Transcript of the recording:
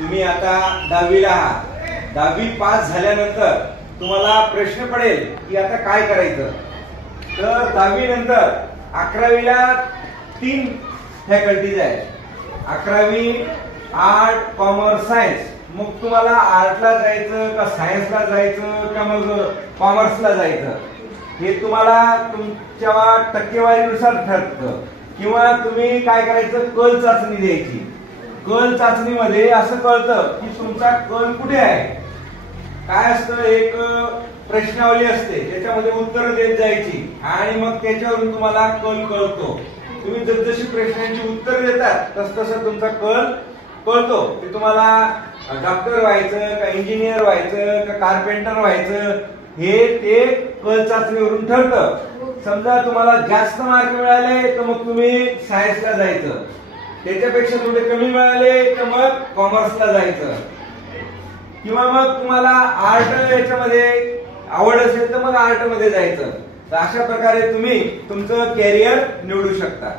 तुम्ही आता 10वीला आहात, 10वी पास झाल्यानंतर तुम्हाला प्रश्न पडेल की आता काय करायचं. तर 10वी नंतर 11वीला 3 फॅकल्टीज आहेत. 11वी आर्ट, कॉमर्स, सायन्स. मग तुम्हाला आर्टला जायचं का सायन्सला जायचं का मग कॉमर्सला जायचं हे तुम्हाला तुमच्या टक्केवारीनुसार ठरतं. किंवा तुम्ही काय करायचं, कल चाचणी द्यायची. कल चाचणीमध्ये असं कळतं की तुमचा कल कुठे आहे. काय असतं, एक प्रश्नावली असते त्याच्यामध्ये उत्तर देत जायची आणि मग त्याच्यावरून तुम्हाला कल कळतो. तुम्ही जसजशी प्रश्नांची उत्तर देतात तसं तुमचा कल कळतो की तुम्हाला डॉक्टर व्हायचं का इंजिनियर व्हायचं का कारपेंटर व्हायचं हे ते कल चाचणीवरून ठरतं. समजा तुम्हाला जास्त मार्क मिळाले तर मग तुम्ही सायन्सला जायचं, त्याच्यापेक्षा थोडे कमी मिळाले तर मग कॉमर्सला जायचं, किंवा मग तुम्हाला आर्ट याच्यामध्ये आवड असेल तर मग आर्ट मध्ये जायचं. तर अशा प्रकारे तुम्ही तुमचं कॅरियर निवडू शकता.